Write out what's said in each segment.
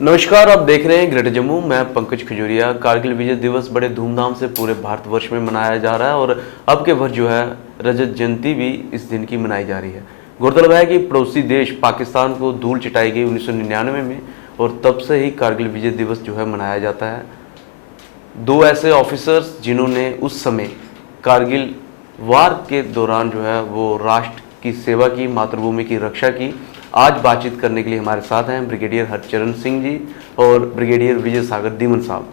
नमस्कार, आप देख रहे हैं ग्रेटर जम्मू। मैं पंकज खजूरिया। कारगिल विजय दिवस बड़े धूमधाम से पूरे भारतवर्ष में मनाया जा रहा है और अब के वर्ष जो है रजत जयंती भी इस दिन की मनाई जा रही है। गौरतलब है कि पड़ोसी देश पाकिस्तान को धूल चटाई गई 1999 में और तब से ही कारगिल विजय दिवस जो है मनाया जाता है। दो ऐसे ऑफिसर्स जिन्होंने उस समय कारगिल वार के दौरान जो है वो राष्ट्र की सेवा की, मातृभूमि की रक्षा की, आज बातचीत करने के लिए हमारे साथ हैं ब्रिगेडियर हरचरण सिंह जी और ब्रिगेडियर विजय सागर दीमन साहब।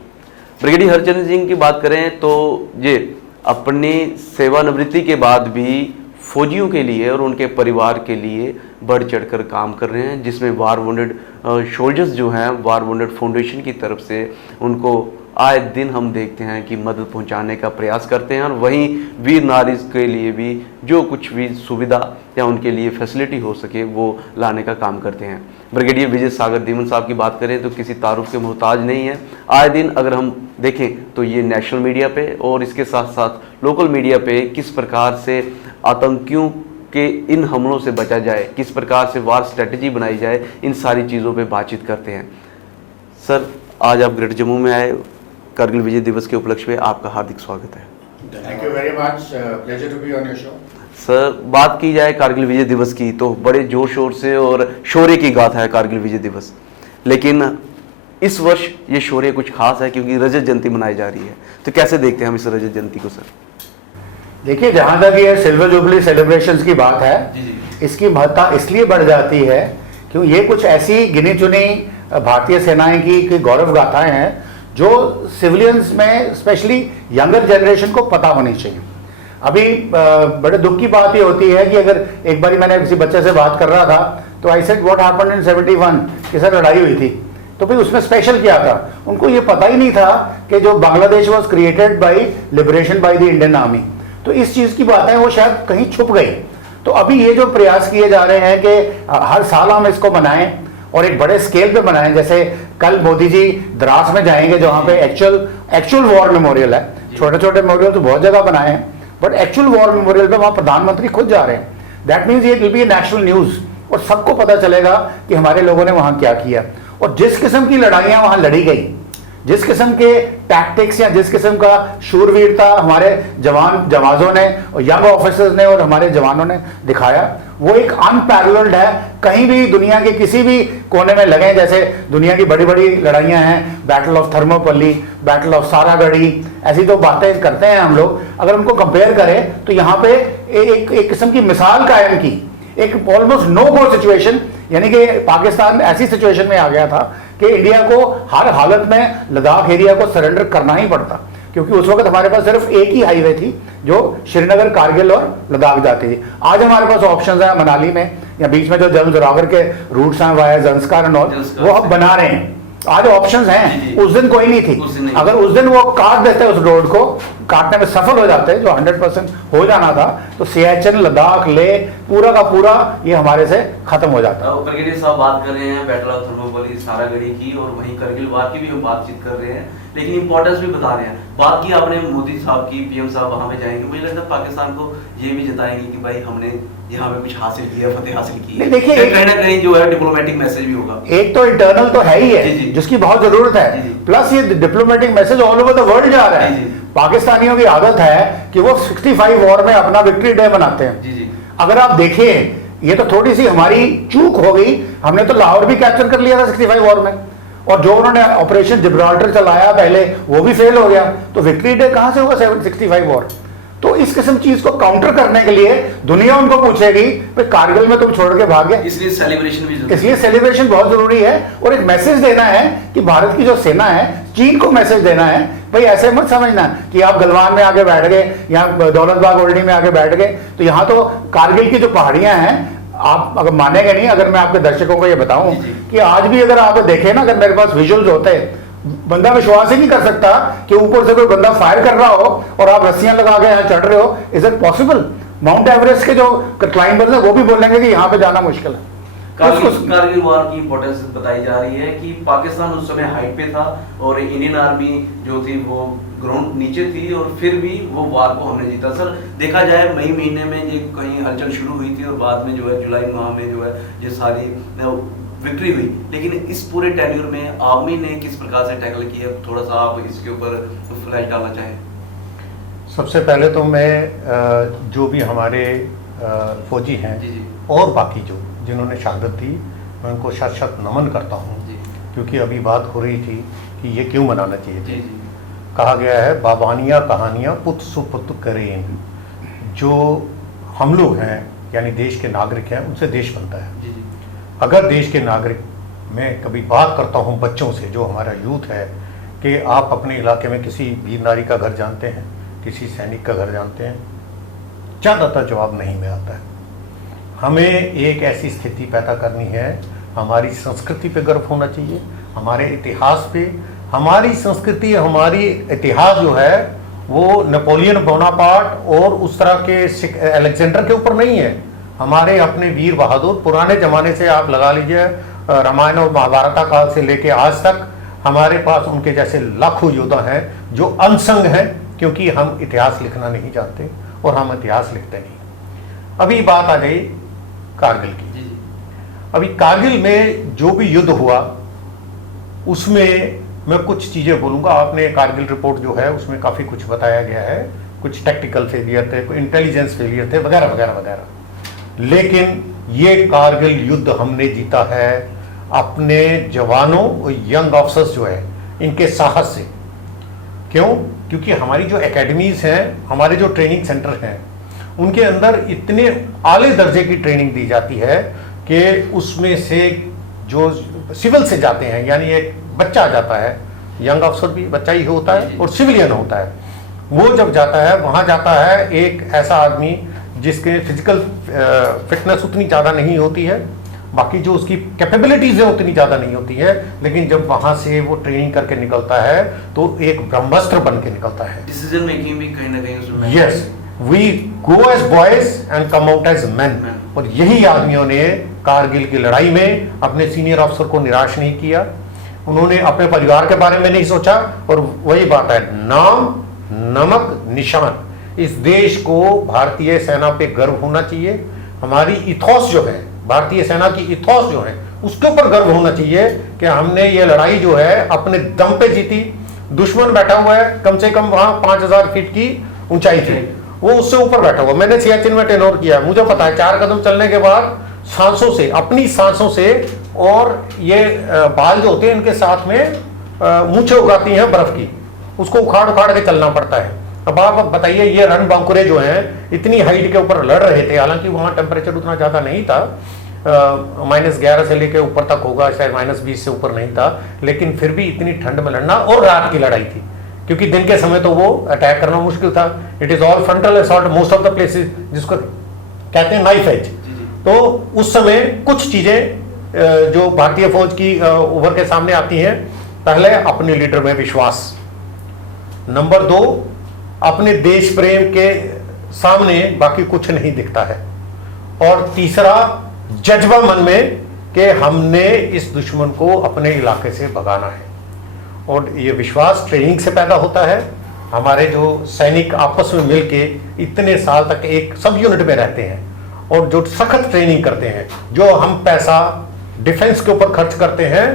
ब्रिगेडियर हरचरण सिंह की बात करें तो ये अपनी सेवानिवृत्ति के बाद भी फौजियों के लिए और उनके परिवार के लिए बढ़ चढ़कर काम कर रहे हैं, जिसमें वार वुंडेड सोल्जर्स जो हैं वार वुंडेड फाउंडेशन की तरफ से उनको आए दिन हम देखते हैं कि मदद पहुंचाने का प्रयास करते हैं और वहीं वीर नारी के लिए भी जो कुछ भी सुविधा या उनके लिए फैसिलिटी हो सके वो लाने का काम करते हैं। ब्रिगेडियर विजय सागर दीमन साहब की बात करें तो किसी तारुफ के मोहताज नहीं है। आए दिन अगर हम देखें तो ये नेशनल मीडिया पे और इसके साथ साथ लोकल मीडिया पे किस प्रकार से आतंकियों के इन हमलों से बचा जाए, किस प्रकार से वार स्ट्रेटजी बनाई जाए, इन सारी चीज़ों पे बातचीत करते हैं। सर, आज आप ग्रेटर जम्मू में आए, कारगिल विजय दिवस के उपलक्ष्य में आपका हार्दिक स्वागत है। Thank you very much, pleasure to be on your show. Sir, बात की जाए कारगिल विजय दिवस की तो बड़े जोर शोर से और शौर्य की गाथा है कारगिल विजय दिवस, लेकिन इस वर्ष ये शौर्य कुछ खास है क्योंकि रजत जयंती मनाई जा रही है। तो कैसे देखते हैं हम इस रजत जयंती को? सर देखिए, जहाँ तक ये सिल्वर जुबली सेलिब्रेशंस की बात है, इसकी महत्ता इसलिए बढ़ जाती है क्यों ये कुछ ऐसी गिनी चुनी भारतीय सेनाएं की गौरव गाथाएं हैं जो सिविलियंस में स्पेशली यंगर जनरेशन को पता होनी चाहिए। अभी बड़े दुख की बात ये होती है कि अगर एक बारी मैंने किसी बच्चे से बात कर रहा था तो I said what happened in 71 कि सर लड़ाई हुई थी, तो भाई उसमें स्पेशल क्या था? उनको ये पता ही नहीं था कि जो Bangladesh was created by liberation by the Indian army. तो इस चीज़ की बातें वो शायद कहीं छुप गई। तो अभी ये जो प्रयास किए जा रहे हैं कि हर साल हम इसको मनाएं और एक बड़े स्केल पे बनाएं, जैसे कल मोदी जी द्रास में जाएंगे जहां पे एक्चुअल वॉर मेमोरियल है। छोटे छोटे मेमोरियल तो बहुत जगह बनाए हैं, बट एक्चुअल वॉर मेमोरियल पे वहां प्रधानमंत्री खुद जा रहे हैं। दैट मीन्स ये विल बी नेशनल न्यूज और सबको पता चलेगा कि हमारे लोगों ने वहां क्या किया और जिस किस्म की लड़ाइयां वहां लड़ी गई, जिस किस्म के टैक्टिक्स या जिस किस्म का शूरवीरता हमारे जवानों ने और यंग ऑफिसर्स ने और हमारे जवानों ने दिखाया, वो एक अनपैरेलल्ड है। कहीं भी दुनिया के किसी भी कोने में लगे, जैसे दुनिया की बड़ी बड़ी लड़ाइयां हैं, battle of Thermopylae, battle of Saragarhi, ऐसी तो बातें करते हैं हम लोग। अगर उनको कंपेयर करें तो यहाँ पे एक किस्म की मिसाल कायम की, एक ऑलमोस्ट नो गो सिचुएशन, यानी कि पाकिस्तान ऐसी सिचुएशन में आ गया था कि इंडिया को हर हालत में लद्दाख एरिया को सरेंडर करना ही पड़ता, क्योंकि उस वक्त हमारे पास सिर्फ एक ही हाईवे थी जो श्रीनगर, कारगिल और लद्दाख जाती थी। आज हमारे पास ऑप्शंस हैं मनाली में या बीच में जो जल जोरावर के रूट्स हैं वाया ज़ंस्कार और वो हम बना रहे हैं। आज ऑप्शंस हैं, उस दिन कोई नहीं थी। अगर उस दिन वो काट देते उस रोड को, काटने में सफल हो जाते जो 100% हो जाना था, तो सियाचिन, लद्दाख, ले पूरा का पूरा ये हमारे से खत्म हो जाता। ब्रिगेडियर साहब बात कर रहे हैं बैटल ऑफ थर्मोपल्ली, सारागढ़ी की और वहीं करगिल वार की भी हम बातचीत कर रहे हैं, लेकिन इंपॉर्टेंस भी बता रहे हैं। बात की आपने मोदी साहब की, पीएम साहब वहां पे जाएंगे, मुझे लगता है पाकिस्तान को ये भी जताएंगे कि भाई हमने यहाँ पे कुछ हासिल किया, फतेह हासिल की है। देखिए, कहीं ना कहीं जो है डिप्लोमेटिक मैसेज भी होगा। एक तो इंटरनल तो है ही है जिसकी बहुत जरूरत है, प्लस ये diplomatic message all over the world जा रहा है। पाकिस्तानियों की आदत है कि वो 65 वॉर में अपना विक्ट्री डे मनाते हैं। अगर आप देखिए, ये तो थोड़ी सी हमारी चूक हो गई, हमने तो लाहौर भी कैप्चर कर लिया था 65 वॉर में, और जो उन्होंने ऑपरेशन जिब्राल्टर चलाया पहले वो भी फेल हो गया, तो विक्ट्री डे कहां से होगा 65 वॉर? तो इस किस्म चीज को काउंटर करने के लिए दुनिया उनको पूछेगी भाई कारगिल में तुम छोड़ के भाग गए, इसलिए सेलिब्रेशन बहुत जरूरी है। और एक मैसेज देना है कि भारत की जो सेना है, चीन को मैसेज देना है भाई ऐसे मत समझना कि आप गलवान में आके बैठ गए या दौलत बाग ओल्डी में आके बैठ गए। तो यहाँ तो कारगिल की जो पहाड़ियां हैं, आप अगर मानेंगे नहीं, अगर मैं आपके दर्शकों को ये बताऊं कि आज भी अगर आप देखें ना, अगर मेरे पास विजुअल्स होते हैं, बंदा विश्वास ही नहीं कर सकता कि ऊपर से कोई बंदा फायर कर रहा हो और आप रस्सियां लगा के यहाँ चढ़ रहे हो। Is it possible? Mount Everest के जो क्लाइंबर्स हैं वो भी बोलेंगे कि यहाँ पे जाना मुश्किल है। कारगिल वार की इंपॉर्टेंस बताई जा रही है कि पाकिस्तान उस समय हाइट पे था और इंडियन आर्मी जो थी वो ग्राउंड नीचे थी और फिर भी वो वार को हमने जीता। सर देखा जाए मई महीने में ये कहीं हलचल शुरू हुई थी और बाद में जो है जुलाई माह में जो है ये सारी विक्ट्री हुई, लेकिन इस पूरे टेन्योर में आर्मी ने किस प्रकार से टैकल किया, थोड़ा सा आप इसके ऊपर फ्लैश डालना चाहें। सबसे पहले तो मैं जो भी हमारे फौजी हैं जी जी और बाकी जो जिन्होंने शहादत दी, मैं उनको शत शत नमन करता हूँ, जी क्योंकि अभी बात हो रही थी कि ये क्यों मनाना चाहिए जी थी। जी कहा गया है बाबानियाँ कहानियाँ पुत सुपुत करें। जो हम लोग हैं यानी देश के नागरिक हैं, उनसे देश बनता है। जी जी अगर देश के नागरिक, मैं कभी बात करता हूँ बच्चों से, जो हमारा यूथ है, कि आप अपने इलाके में किसी वीर नारी का घर जानते हैं, किसी सैनिक का घर जानते हैं, ज़्यादातर जवाब नहीं में आता है। हमें एक ऐसी स्थिति पैदा करनी है, हमारी संस्कृति पे गर्व होना चाहिए, हमारे इतिहास पे। हमारी संस्कृति, हमारी इतिहास जो है वो नेपोलियन बोनापार्ट और उस तरह के अलेक्जेंडर के ऊपर नहीं है। हमारे अपने वीर बहादुर पुराने ज़माने से आप लगा लीजिए, रामायण और महाभारत काल से लेके आज तक हमारे पास उनके जैसे लाखों योद्धा हैं जो अनसंग हैं, क्योंकि हम इतिहास लिखना नहीं जानते और हम इतिहास लिखते नहीं। अभी बात आ गई कारगिल की। जी जी अभी कारगिल में जो भी युद्ध हुआ उसमें मैं कुछ चीज़ें बोलूँगा। आपने कारगिल रिपोर्ट जो है उसमें काफ़ी कुछ बताया गया है, कुछ टेक्निकल फेलियर थे, कुछ इंटेलिजेंस फेलियर थे, वगैरह वगैरह वगैरह। लेकिन ये कारगिल युद्ध हमने जीता है अपने जवानों और यंग ऑफिसर्स जो है इनके साहस से। क्यों? क्योंकि हमारी जो एकेडमीज हैं, हमारे जो ट्रेनिंग सेंटर हैं, उनके अंदर इतने आले दर्जे की ट्रेनिंग दी जाती है कि उसमें से जो सिविल से जाते हैं, यानी एक बच्चा जाता है, यंग अफसर भी बच्चा ही होता है और सिविलियन होता है, वो जब जाता है वहाँ जाता है एक ऐसा आदमी जिसके फिजिकल फिटनेस उतनी ज़्यादा नहीं होती है, बाकी जो उसकी कैपेबिलिटीज़ है उतनी ज़्यादा नहीं होती है, लेकिन जब वहाँ से वो ट्रेनिंग करके निकलता है तो एक ब्रह्मास्त्र बन के निकलता है। डिसीजन मेकिंग भी कहीं ना कहीं उसमें yes, we go as boys and come out as man. और यही आदमियों ने कारगिल की लड़ाई में अपने सीनियर अफसर को निराश नहीं किया, उन्होंने अपने परिवार के बारे में नहीं सोचा। और वही बात है, नाम नमक निशान। इस देश को भारतीय सेना पे गर्व होना चाहिए। हमारी इथॉस जो है, भारतीय सेना की इथॉस जो है, उसके ऊपर गर्व होना चाहिए कि हमने ये लड़ाई जो है अपने दम पे जीती। दुश्मन बैठा हुआ है कम से कम वहां 5000 फीट की ऊंचाई थी, वो उससे ऊपर बैठा हुआ। मैंने सियाचिन में टेनोर किया, मुझे पता है 4 कदम चलने के बाद सांसों से, अपनी सांसों से, और ये बाल जो होते हैं इनके साथ में मूंछें उगाती हैं बर्फ की, उसको उखाड़ उखाड़ के चलना पड़ता है। अब आप बताइए, ये रणबांकुरे जो हैं इतनी हाइट के ऊपर लड़ रहे थे, हालांकि वहाँ टेम्परेचर उतना ज़्यादा नहीं था, -11 से लेके ऊपर तक होगा, शायद -20 से ऊपर नहीं था, लेकिन फिर भी इतनी ठंड में लड़ना, और रात की लड़ाई थी क्योंकि दिन के समय तो वो अटैक करना मुश्किल था। It is all frontal assault most of the places, जिसको कहते हैं नाइफ एज। तो उस समय कुछ चीज़ें जो भारतीय फौज की उभर के सामने आती हैं, पहले अपने लीडर में विश्वास, नंबर 2 अपने देश प्रेम के सामने बाकी कुछ नहीं दिखता है, और तीसरा जज्बा मन में कि हमने इस दुश्मन को अपने इलाके से भगाना है। और ये विश्वास ट्रेनिंग से पैदा होता है। हमारे जो सैनिक आपस में मिलके इतने साल तक एक सब यूनिट में रहते हैं और जो सख्त ट्रेनिंग करते हैं, जो हम पैसा डिफेंस के ऊपर खर्च करते हैं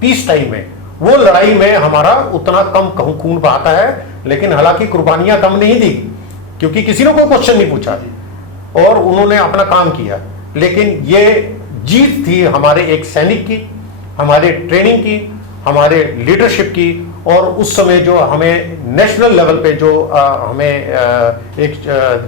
पीस टाइम में, वो लड़ाई में हमारा उतना कम खून बहाता है। लेकिन हालांकि कुर्बानियां कम नहीं दी, क्योंकि किसी ने कोई क्वेश्चन नहीं पूछा और उन्होंने अपना काम किया। लेकिन ये जीत थी हमारे एक सैनिक की, हमारे ट्रेनिंग की, हमारे लीडरशिप की, और उस समय जो हमें नेशनल लेवल पे जो हमें एक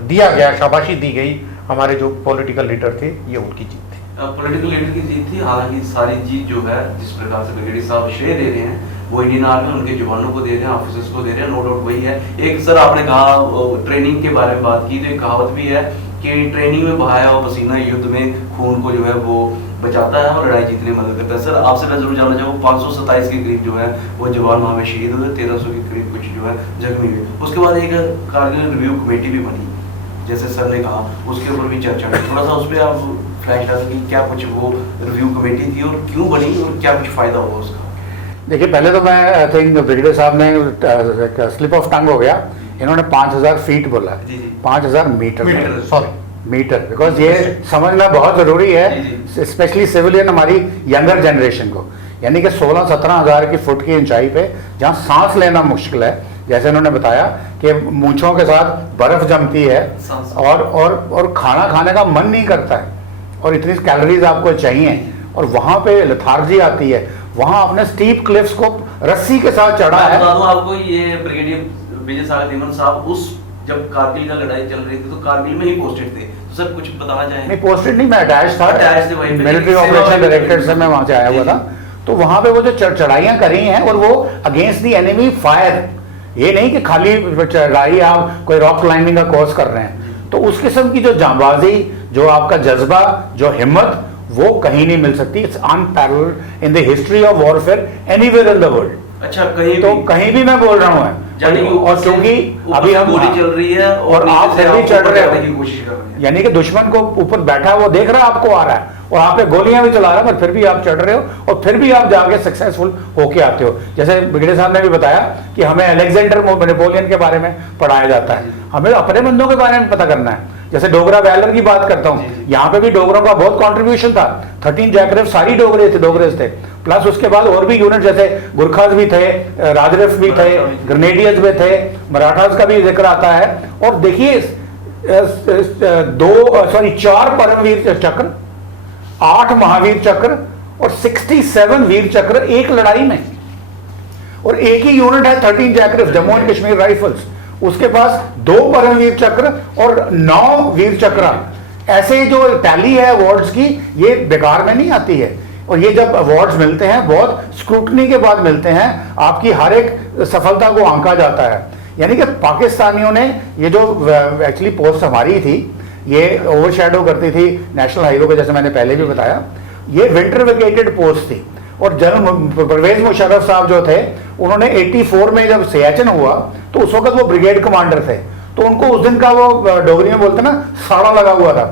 दिया गया, शाबाशी दी गई, हमारे जो पॉलिटिकल लीडर थे, ये उनकी जीत थी। पॉलिटिकल लीडर की जीत थी। हालांकि सारी जीत जो है, जिस प्रकार से ब्रिगेडियर साहब श्रेय दे रहे हैं, वो इंडियन आर्मी उनके जवानों को दे रहे हैं, ऑफिसर्स को दे रहे हैं, नो डाउट वही है। एक सर आपने कहा ट्रेनिंग के बारे में बात की, तो एक कहावत भी है कि ट्रेनिंग में बहाया हुआ पसीना युद्ध में खून को जो है वो बचाता है और लड़ाई जीतने में मदद करता है। सर आपसे मैं जरूर जानना चाहूँगा, 527 के करीब जो है वो जवान वहाँ में शहीद हुए, 1300 के करीब कुछ जो है जख्मी हुए। उसके बाद एक कारगिल रिव्यू कमेटी भी बनी, जैसे सर ने कहा, उसके ऊपर भी चर्चा हुई। थोड़ा सा उस पर आप फ्लैश डालें कि क्या कुछ वो रिव्यू कमेटी थी और क्यों बनी और क्या कुछ फायदा हुआ उसका। देखिए, पहले तो मैं आई थिंक ब्रिगेडियर साहब ने स्लिप ऑफ टंग हो गया, इन्होंने 5000 फीट बोला, 5000 मीटर, सॉरी मीटर, बिकॉज ये समझना बहुत ज़रूरी है, स्पेशली सिविलियन हमारी यंगर जनरेशन को। यानी कि 16-17 हज़ार की फुट की ऊंचाई पे जहाँ सांस लेना मुश्किल है, जैसे उन्होंने बताया कि मूंछों के साथ बर्फ जमती है और खाना खाने का मन नहीं करता है और इतनी कैलोरीज आपको चाहिए, और वहाँ पे लेथार्जी आती है। वहाँ आपने स्टीप क्लिफ्स को रस्सी के साथ चढ़ा है। बता दूं आपको, ये ब्रिगेडियर विजय सागर धीमान साहब उस जब कारगिल का लड़ाई चल रही थी तो कारगिल में ही पोस्टेड थे। तो सर कुछ बताना चाहेंगे? नहीं, पोस्टेड नहीं, मैं अटैच था, अटैच थे वहीं पे, मिलिट्री ऑपरेशन डायरेक्टर से मैं वहाँ से आया हुआ था। तो वहाँ पे वो जो चढ़ाइयाँ करी हैं और वो अगेंस्ट दी एनिमी फायर, ये नहीं कि खाली चढ़ाई आप कोई रॉक क्लाइंबिंग का कोर्स कर रहे हैं। तो उस किस्म की जो जांबाजी, जो आपका जज्बा, जो हिम्मत, वो कहीं नहीं मिल सकती। It's unparalleled in the history of warfare anywhere in the world. अच्छा, कहीं तो कहीं भी मैं बोल रहा हूँ, और क्योंकि अभी हम गोली चल रही है और आप फिर भी चढ़ रहे हो, कोशिश कर रहे हैं, यानी कि दुश्मन को ऊपर बैठा है वो देख रहा है आपको आ रहा है और आप पे गोलियां भी चला रहा है, पर फिर भी आप चढ़ रहे हो और फिर भी आप जाके सक्सेसफुल होके आते हो। जैसे ब्रिगेडियर साहब ने भी बताया कि हमें अलेक्जेंडर नेपोलियन के बारे में पढ़ाया जाता है, हमें अपने बंदों के बारे में पता करना है। जैसे डोगरा वैलर की बात करता हूँ, यहाँ पे भी डोगरों का बहुत कंट्रीब्यूशन था। 13 जैकरेफ सारी डोगरेज थे, प्लस उसके बाद और भी यूनिट जैसे गुरखाज भी थे, राजरफ भी थे, ग्रेनेडियर्स भी थे, मराठास का भी जिक्र आता है। और देखिए 4 परमवीर चक्र, 8 महावीर चक्र और 67 वीर चक्र एक लड़ाई में, और एक ही यूनिट है 13 जैकरेफ जम्मू एंड कश्मीर राइफल्स, उसके पास 2 परमवीर चक्र और 9 वीर चक्र। ऐसे जो टैली है अवार्ड्स की, ये बेकार में नहीं आती है। और ये जब अवार्ड्स मिलते हैं बहुत स्क्रूटनी के बाद मिलते हैं, आपकी हर एक सफलता को आंका जाता है। यानी कि पाकिस्तानियों ने ये जो एक्चुअली पोस्ट हमारी थी, ये ओवरशैडो करती थी नेशनल हाईवे को, जैसे मैंने पहले भी बताया, ये विंटर वेकेटेड पोस्ट थी। और जनरल परवेज मुशर्रफ साहब जो थे, उन्होंने 84 में जब सियाचिन हुआ तो उस वक्त वो ब्रिगेड कमांडर थे। तो उनको उस दिन का वो डोगरी में बोलते ना साड़ा लगा हुआ था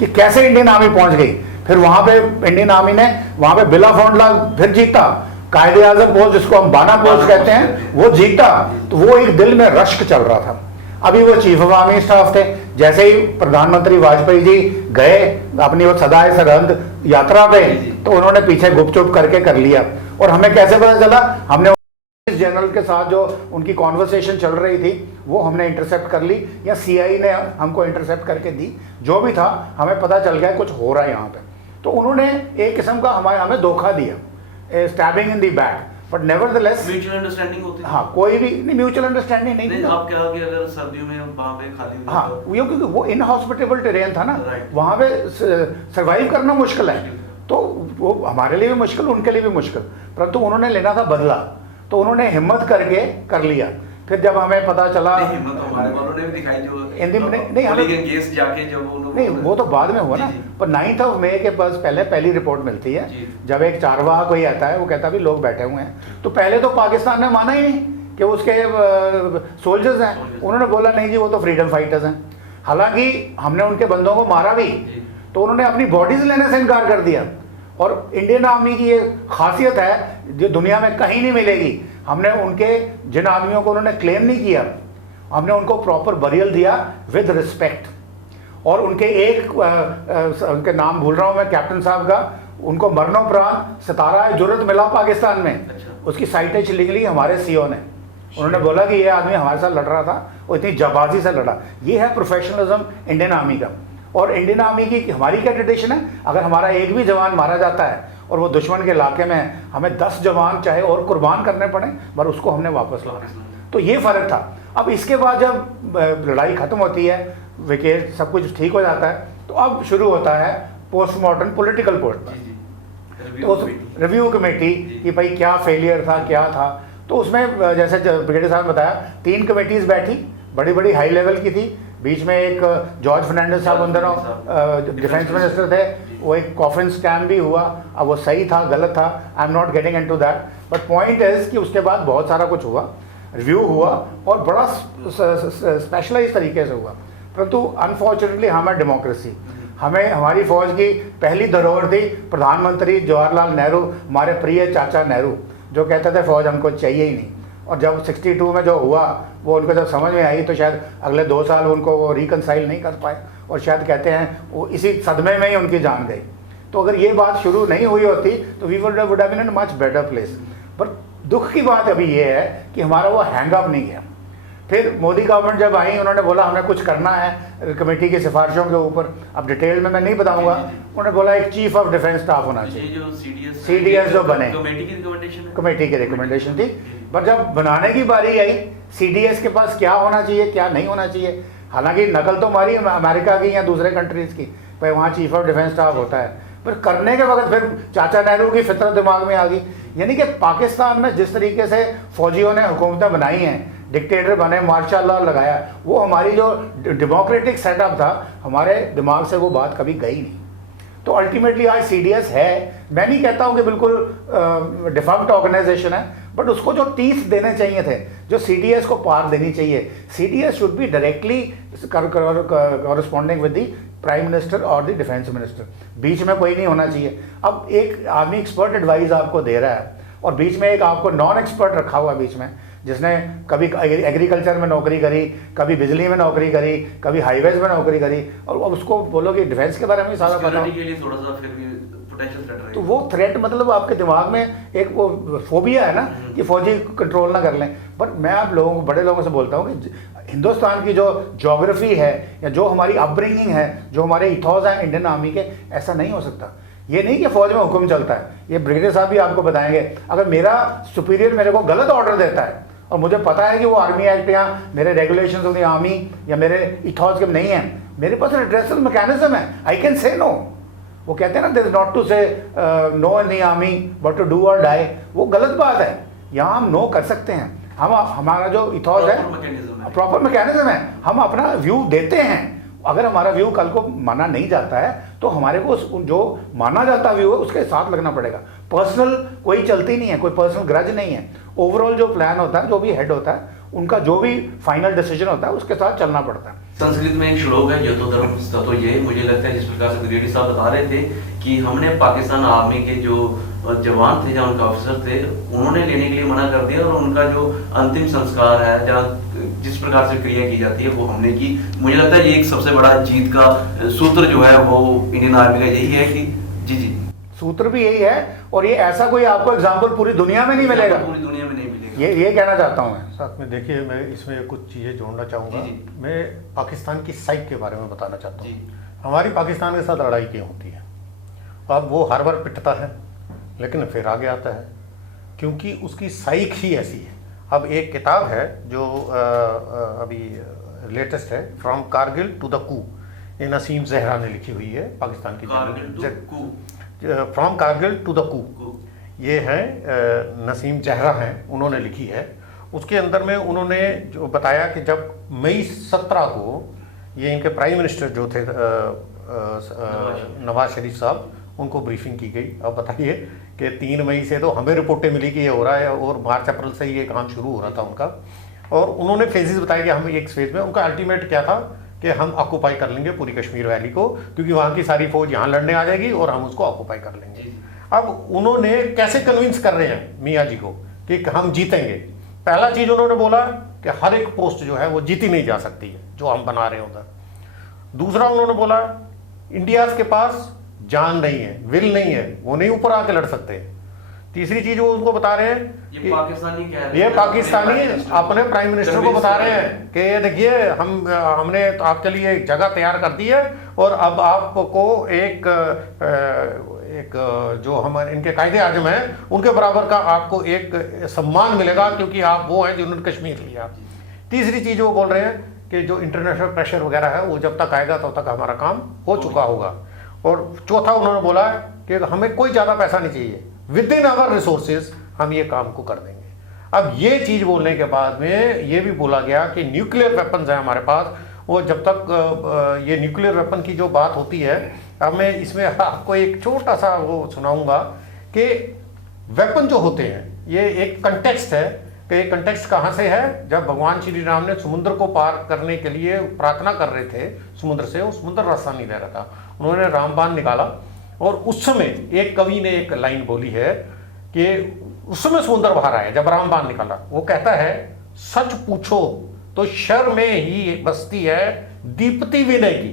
कि कैसे इंडियन आर्मी पहुंच गई। फिर वहां पे इंडियन आर्मी ने वहां पे बिला फोंडला फिर जीता, कायदे आजम पोस्ट जिसको हम बाना पोस्ट कहते हैं, वो जीता। तो वो एक दिल में रश्क चल रहा था। अभी वो चीफ ऑफ आर्मी स्टाफ थे, जैसे ही प्रधानमंत्री वाजपेयी जी गए अपनी वो सदाए सरहद यात्रा पे, तो उन्होंने पीछे गुपचुप करके कर लिया। और हमें कैसे पता चला? हमने जनरल के साथ जो उनकी कॉन्वर्सेशन चल रही थी वो हमने इंटरसेप्ट कर ली, या सीआई ने हमको इंटरसेप्ट करके दी। जो भी था हमें पता चल गया कुछ हो रहा है यहाँ पे। तो उन्होंने एक किस्म का हमें धोखा दिया, stabbing in the back, but nevertheless mutual understanding होती है। हाँ, कोई भी नहीं, म्यूचुअल अंडरस्टैंडिंग नहीं। आप क्या कि अगर सर्दियों में वहां पे खाली, हाँ, वो क्योंकि वो इनहॉस्पिटेबल टेरेन था ना, वहां पे सर्वाइव करना मुश्किल है। तो वो हमारे लिए भी मुश्किल, उनके लिए भी मुश्किल, परंतु उन्होंने लेना था बदला, तो उन्होंने हिम्मत करके कर लिया। फिर जब हमें पता चला, हिम्मत तो हमारे वालों ने भी दिखाई, जो नहीं केस जाके जब नहीं, वो तो बाद में हुआ ना। पर 9 मई के पास पहली रिपोर्ट मिलती है, जब एक चारवाहा कोई आता है, वो कहता भी लोग बैठे हुए हैं। तो पहले तो पाकिस्तान ने माना ही नहीं कि उसके सोल्जर्स हैं। उन्होंने बोला नहीं जी, वो तो फ्रीडम फाइटर्स हैं। हालांकि हमने उनके बंदों को मारा भी, तो उन्होंने अपनी बॉडीज लेने से इनकार कर दिया। और इंडियन आर्मी की ये खासियत है जो दुनिया में कहीं नहीं मिलेगी। हमने उनके जिन आदमियों को उन्होंने क्लेम नहीं किया, हमने उनको प्रॉपर बरियल दिया विद रिस्पेक्ट। और उनके उनके नाम भूल रहा हूँ मैं, कैप्टन साहब का, उनको मरणोपरांत सितारा जुर्रत मिला पाकिस्तान में। उसकी साइटें लिख ली हमारे सीओ ने। उन्होंने बोला कि ये आदमी हमारे साथ लड़ रहा था, वो इतनी जाबाजी से लड़ा। ये है प्रोफेशनलिज्म इंडियन आर्मी का। और इंडियन आर्मी की हमारी क्या ट्रेडिशन है, अगर हमारा एक भी जवान मारा जाता है और वो दुश्मन के इलाके में है, हमें 10 जवान चाहे और कुर्बान करने पड़े, पर उसको हमने वापस लाना है। तो ये फ़र्क था। अब इसके बाद जब लड़ाई ख़त्म होती है, विकेट सब कुछ ठीक हो जाता है, तो अब शुरू होता है पोस्टमार्टम पॉलिटिकल पोस्ट, तो रिव्यू कमेटी कि भाई क्या फेलियर था, क्या था। तो उसमें जैसे ब्रिगेडियर साहब ने बताया, 3 कमेटीज़ बैठी, बड़ी बड़ी हाई लेवल की थी। बीच में एक जॉर्ज फर्नांडिस साहब अंदर डिफेंस मिनिस्टर थे, वो एक कॉफिन स्कैम भी हुआ। अब वो सही था गलत था, I am not getting into that, but point is कि उसके बाद बहुत सारा कुछ हुआ, रिव्यू हुआ और बड़ा स्पेशलाइज तरीके से हुआ। परंतु अनफॉर्चुनेटली हमें डेमोक्रेसी, हमें हमारी फौज की पहली धरोहर थी प्रधानमंत्री जवाहरलाल नेहरू, हमारे प्रिय चाचा नेहरू, जो कहते थे फौज हमको चाहिए ही नहीं। और जब 62 में जो हुआ, वो उनको जब समझ में आई, तो शायद अगले 2 साल उनको वो रिकनसाइल नहीं कर पाए और शायद कहते हैं वो इसी सदमे में ही उनकी जान गई। तो अगर ये बात शुरू नहीं हुई होती तो we would have been in much better place. पर दुख की बात अभी ये है कि हमारा वो हैंग अप नहीं गया। फिर मोदी गवर्नमेंट जब आई, उन्होंने बोला हमें कुछ करना है कमेटी की सिफारिशों के ऊपर, अब डिटेल में मैं नहीं बताऊंगा। उन्होंने बोला एक चीफ ऑफ डिफेंस स्टाफ होना चाहिए, CDS जो बने, कमेटी की रिकमेंडेशन थी। पर जब बनाने की बारी आई, CDS के पास क्या होना चाहिए क्या नहीं होना चाहिए, हालांकि नकल तो हमारी अमेरिका की या दूसरे कंट्रीज़ की, भाई वहाँ चीफ ऑफ डिफेंस स्टाफ होता है। पर करने के वक्त फिर चाचा नेहरू की फितरत दिमाग में आ गई। यानी कि पाकिस्तान में जिस तरीके से फौजियों ने हुकूमतें बनाई हैं, डिक्टेटर बने, मार्शल लॉ लगाया, वो हमारी जो डेमोक्रेटिक सेटअप था, हमारे दिमाग से वो बात कभी गई नहीं। तो अल्टीमेटली आज CDS है, मैं नहीं कहता हूँ कि बिल्कुल डिफॉल्ट ऑर्गेनाइजेशन है, बट उसको जो टीथ देने चाहिए थे, जो CDS को पार देनी चाहिए, CDS should be directly corresponding with the prime minister और द डिफेंस मिनिस्टर, बीच में कोई नहीं होना चाहिए। अब एक आदमी एक्सपर्ट एडवाइस आपको दे रहा है और बीच में एक आपको नॉन एक्सपर्ट रखा हुआ बीच में, जिसने कभी एग्रीकल्चर में नौकरी करी, कभी बिजली में नौकरी करी, कभी हाईवेज में नौकरी करी, और अब उसको बोलो कि डिफेंस के बारे में सारा पता हो, तो वो थ्रेट मतलब आपके दिमाग में एक वो फोबिया है ना कि फौजी कंट्रोल ना कर लें। बट मैं आप लोगों को, बड़े लोगों से बोलता हूँ कि हिंदुस्तान की जो ज्योग्राफी है या जो हमारी अपब्रिंगिंग है, जो हमारे इथॉस हैं इंडियन आर्मी के, ऐसा नहीं हो सकता। ये नहीं कि फौज में हुक्म चलता है, ये ब्रिगेडियर साहब भी आपको बताएंगे। अगर मेरा सुपीरियर मेरे को गलत ऑर्डर देता है और मुझे पता है कि वो आर्मी एक्ट या मेरे रेगुलेशंस ऑफ द आर्मी या मेरे इथॉस के नहीं है, मेरे पास रिड्रेसल मैकेनिज्म है, आई कैन से नो। वो कहते हैं ना, there is not to say no in the army but to do और डाई, वो गलत बात है। यहाँ हम नो कर सकते हैं, हम हमारा जो इथॉस है प्रॉपर मैकेनिज्म है, हम अपना व्यू देते हैं। अगर हमारा व्यू कल को माना नहीं जाता है तो हमारे को जो माना जाता व्यू है उसके साथ लगना पड़ेगा। पर्सनल कोई चलती नहीं है, कोई पर्सनल ग्रज नहीं है। ओवरऑल जो प्लान होता है, जो भी हेड होता है, उनका जो भी फाइनल डिसीजन होता है उसके साथ चलना पड़ता है। संस्कृत में एक श्लोक है, यतो धर्म ततो ये, मुझे लगता है जिस प्रकार से ब्रिगेडियर साहब बता रहे थे कि हमने पाकिस्तान आर्मी के जो जवान थे या उनके ऑफिसर थे, उन्होंने लेने के लिए मना कर दिया और उनका जो अंतिम संस्कार है, जहाँ जिस प्रकार से क्रिया की जाती है वो हमने की। मुझे लगता है ये एक सबसे बड़ा जीत का सूत्र जो है वो इंडियन आर्मी का यही है कि जी सूत्र भी यही है। और ये ऐसा कोई आपको एग्जाम्पल पूरी दुनिया में नहीं मिलेगा, पूरी दुनिया में नहीं मिलेगा, ये कहना चाहता हूँ मैं। साथ में देखिए, मैं इसमें कुछ चीज़ें जोड़ना चाहूँगा। मैं पाकिस्तान की साइक के बारे में बताना चाहता हूँ। हमारी पाकिस्तान के साथ लड़ाई क्यों होती है? अब वो हर बार पिटता है लेकिन फिर आगे आता है, क्योंकि उसकी साइक ही ऐसी है। अब एक किताब है जो अभी लेटेस्ट है, फ्रॉम कारगिल टू द कू, ये नसीम जहरा ने लिखी हुई है, पाकिस्तान की। फ्रॉम कारगिल टू द कू, ये है नसीम जहरा हैं, उन्होंने लिखी है। उसके अंदर में उन्होंने जो बताया कि जब मई 17 को ये इनके प्राइम मिनिस्टर जो थे नवाज शरीफ साहब, उनको ब्रीफिंग की गई। अब बताइए कि 3 मई से तो हमें रिपोर्टें मिली कि ये हो रहा है और मार्च अप्रैल से ये काम शुरू हो रहा था उनका, और उन्होंने फेजेस बताए कि हम एक फेज में, उनका अल्टीमेट क्या था कि हम ऑक्यूपाई कर लेंगे पूरी कश्मीर वैली को, क्योंकि वहाँ की सारी फौज यहाँ लड़ने आ जाएगी और हम उसको ऑक्यूपाई कर लेंगे। अब उन्होंने कैसे कन्विंस कर रहे हैं मियाँ जी को कि हम जीतेंगे? पहला चीज़ उन्होंने बोला कि हर एक पोस्ट जो है वो जीती नहीं जा सकती है जो हम बना रहे हैं उधर। दूसरा उन्होंने बोला इंडिया के पास जान नहीं है, विल नहीं है, वो नहीं ऊपर आके लड़ सकते। तीसरी चीज वो उनको बता रहे हैं, ये पाकिस्तानी कह रहे हैं, ये पाकिस्तानी अपने प्राइम मिनिस्टर को बता रहे हैं कि ये देखिए हमने तो आपके लिए एक जगह तैयार कर दी है और अब आपको एक जो हमारे इनके कायदे आजम हैं उनके बराबर का आपको एक सम्मान मिलेगा, क्योंकि आप वो हैं जिन्होंने कश्मीर लिया। तीसरी चीज वो बोल रहे हैं कि जो इंटरनेशनल प्रेशर वगैरह है वो जब तक आएगा तब तक हमारा काम हो चुका होगा। और चौथा उन्होंने बोला कि हमें कोई ज़्यादा पैसा नहीं चाहिए, विद इन आवर रिसोर्सेज हम ये काम को कर देंगे। अब ये चीज़ बोलने के बाद में ये भी बोला गया कि न्यूक्लियर वेपन्स हैं हमारे पास, वो जब तक ये न्यूक्लियर वेपन की जो बात होती है, अब मैं इसमें आपको एक छोटा सा वो सुनाऊंगा कि वेपन जो होते हैं ये एक कंटेक्स्ट है कि ये कंटेक्स्ट कहाँ से है। जब भगवान श्री राम ने समुद्र को पार करने के लिए प्रार्थना कर रहे थे समुद्र से, वो समुद्र रास्ता नहीं दे रहा था, उन्होंने रामबाण निकाला और उस समय एक कवि ने एक लाइन बोली है कि उस समय समुद्र बाहर आया जब रामबाण निकाला। वो कहता है, सच पूछो तो शर में ही बसती है दीप्ति विनय की,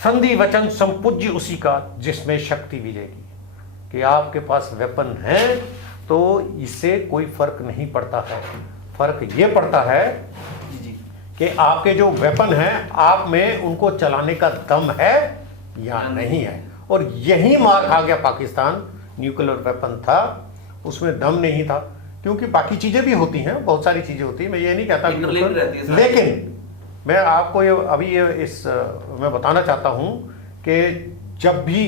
संधि वचन संपूज्य उसी का जिसमें शक्ति मिलेगी। कि आपके पास वेपन है तो इससे कोई फर्क नहीं पड़ता है, फर्क ये पड़ता है कि आपके जो वेपन हैं आप में उनको चलाने का दम है या नहीं है। और यही मार खा गया पाकिस्तान। न्यूक्लियर वेपन था, उसमें दम नहीं था, क्योंकि बाकी चीजें भी होती हैं, बहुत सारी चीजें होती हैं, मैं ये नहीं कहता, लेकिन मैं आपको मैं बताना चाहता हूं कि जब भी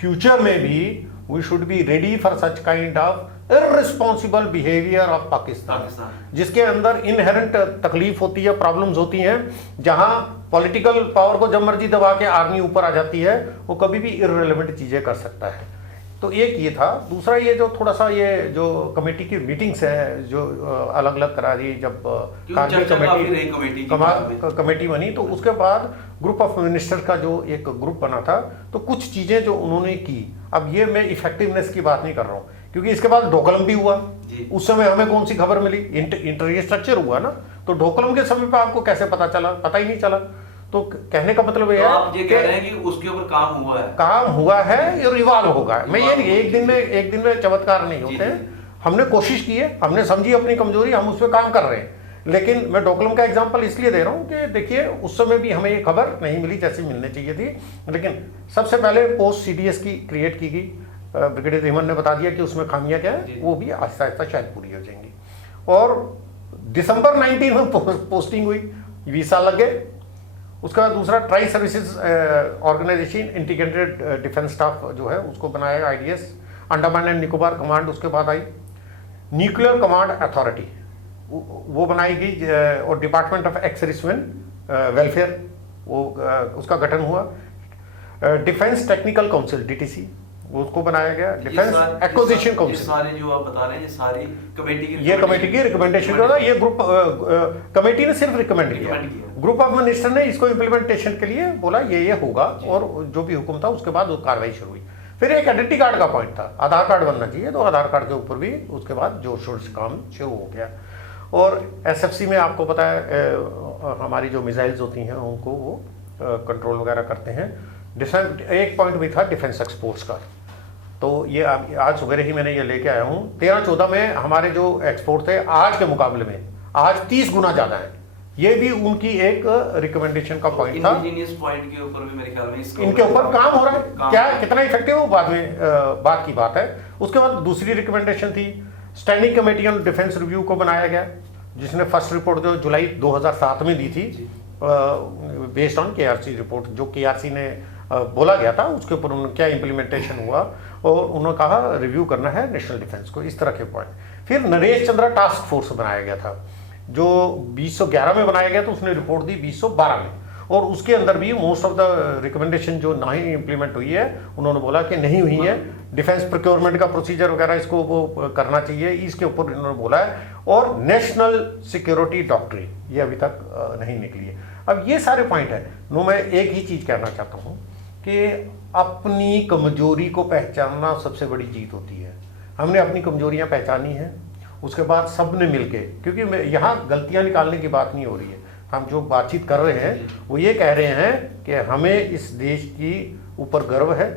फ्यूचर में भी we should be ready for such kind of irresponsible behaviour of Pakistan, जिसके अंदर इनहेरेंट तकलीफ होती है, प्रॉब्लम्स होती हैं, जहां पॉलिटिकल पावर को जब मर्जी दबा के आर्मी ऊपर आ जाती है, वो कभी भी इररिलेवेंट चीजें कर सकता है। तो एक ये था। दूसरा ये जो थोड़ा सा ये जो कमेटी की मीटिंग्स है जो अलग अलग करा दी, जब कारगिल कमेटी बनी तो उसके बाद ग्रुप ऑफ मिनिस्टर का जो एक ग्रुप बना था, तो कुछ चीजें जो उन्होंने की, अब ये मैं इफेक्टिवनेस की बात नहीं कर रहा हूँ, क्योंकि इसके बाद ढोकलम भी हुआ। उस समय हमें कौन सी खबर मिली? इंफ्रास्ट्रक्चर हुआ ना, तो ढोकलम के समय पर आपको कैसे पता चला? पता ही नहीं चला। तो कहने का मतलब तो आप ये कह रहे हैं कि उसके ऊपर काम हुआ है और इवाल्व होगा। मैं ये नहीं, एक दिन में चमत्कार नहीं होते हैं। हमने कोशिश की है, हमने समझी अपनी कमजोरी, हम उस पर काम कर रहे हैं। लेकिन मैं डोकलम का एग्जांपल इसलिए दे रहा हूं कि देखिए उस समय भी हमें ये खबर नहीं मिली जैसी मिलनी चाहिए थी। लेकिन सबसे पहले पोस्ट सीडीएस की क्रिएट की गई, ब्रिगेडियर रहमान ने बता दिया कि उसमें खामियां क्या है, वो भी आहिस्ता आहिस्ता शायद पूरी हो जाएंगी। और दिसंबर 19 में पोस्टिंग हुई, 20 साल लग गए। उसका बाद दूसरा tri services organisation integrated defence staff जो है उसको बनाया IDS, Andaman and Nicobar command उसके बाद आई, न्यूक्लियर कमांड अथॉरिटी वो बनाई गई, और department of ex serviceman welfare वो उसका गठन हुआ, डिफेंस टेक्निकल काउंसिल DTC उसको बनाया गया, डिफेंस एक्विजिशन काउंसिल। सारे जो आप बता रहे हैं ये सारी कमेटी की रिकमेंडेशन का था। ये ग्रुप कमेटी ने सिर्फ रिकमेंड किया, ग्रुप ऑफ मिनिस्टर ने इसको इम्प्लीमेंटेशन के लिए बोला ये होगा, और जो भी हुक्म था उसके बाद वो कार्रवाई शुरू हुई। फिर एक आइडेंटिटी कार्ड का पॉइंट था, आधार कार्ड बनना चाहिए, तो आधार कार्ड के ऊपर भी उसके बाद जोर शोर से काम शुरू हो गया। और SFC में आपको पता है हमारी जो मिसाइल्स होती हैं उनको वो कंट्रोल वगैरह करते हैं। एक पॉइंट भी था डिफेंस एक्सपोर्ट्स का, तो ये आज सवेरे ही मैंने ये लेके आया हूँ। 13-14 में हमारे जो एक्सपोर्ट थे आज के मुकाबले में आज 30 गुना ज़्यादा है। ये भी उनकी एक रिकमेंडेशन का पॉइंट था। पॉइंट के ऊपर भी मेरे ख्याल में इनके ऊपर काम हो रहा है, क्या कितना इफेक्टिव हो बाद में बात की बात है। उसके बाद दूसरी रिकमेंडेशन थी standing committee on defence review को बनाया गया, जिसने फर्स्ट रिपोर्ट जो जुलाई 2007 में दी थी बेस्ड ऑन KRC रिपोर्ट, जो KRC ने बोला गया था उसके ऊपर उन्होंने क्या इम्प्लीमेंटेशन हुआ, और उन्होंने कहा रिव्यू करना है नेशनल डिफेंस को, इस तरह के पॉइंट। फिर नरेश चंद्रा टास्क फोर्स बनाया गया था जो 2011 में बनाया गया, तो उसने रिपोर्ट दी 2012 में, और उसके अंदर भी मोस्ट ऑफ द रिकमेंडेशन जो ना ही इम्प्लीमेंट हुई है उन्होंने बोला कि नहीं हुई है। डिफेंस प्रोक्योरमेंट का प्रोसीजर वगैरह इसको वो करना चाहिए, इसके ऊपर इन्होंने बोला है। और नेशनल सिक्योरिटी डॉक्ट्रिन ये अभी तक नहीं निकली है। अब ये सारे पॉइंट है। नो मैं एक ही चीज़ कहना चाहता हूँ कि अपनी कमजोरी को पहचानना सबसे बड़ी जीत होती है। हमने अपनी कमजोरियां पहचानी हैं, उसके बाद सब ने मिलके, क्योंकि यहाँ गलतियां निकालने की बात नहीं हो रही है, हम जो बातचीत कर रहे हैं वो ये कह रहे हैं कि हमें इस देश की ऊपर गर्व है,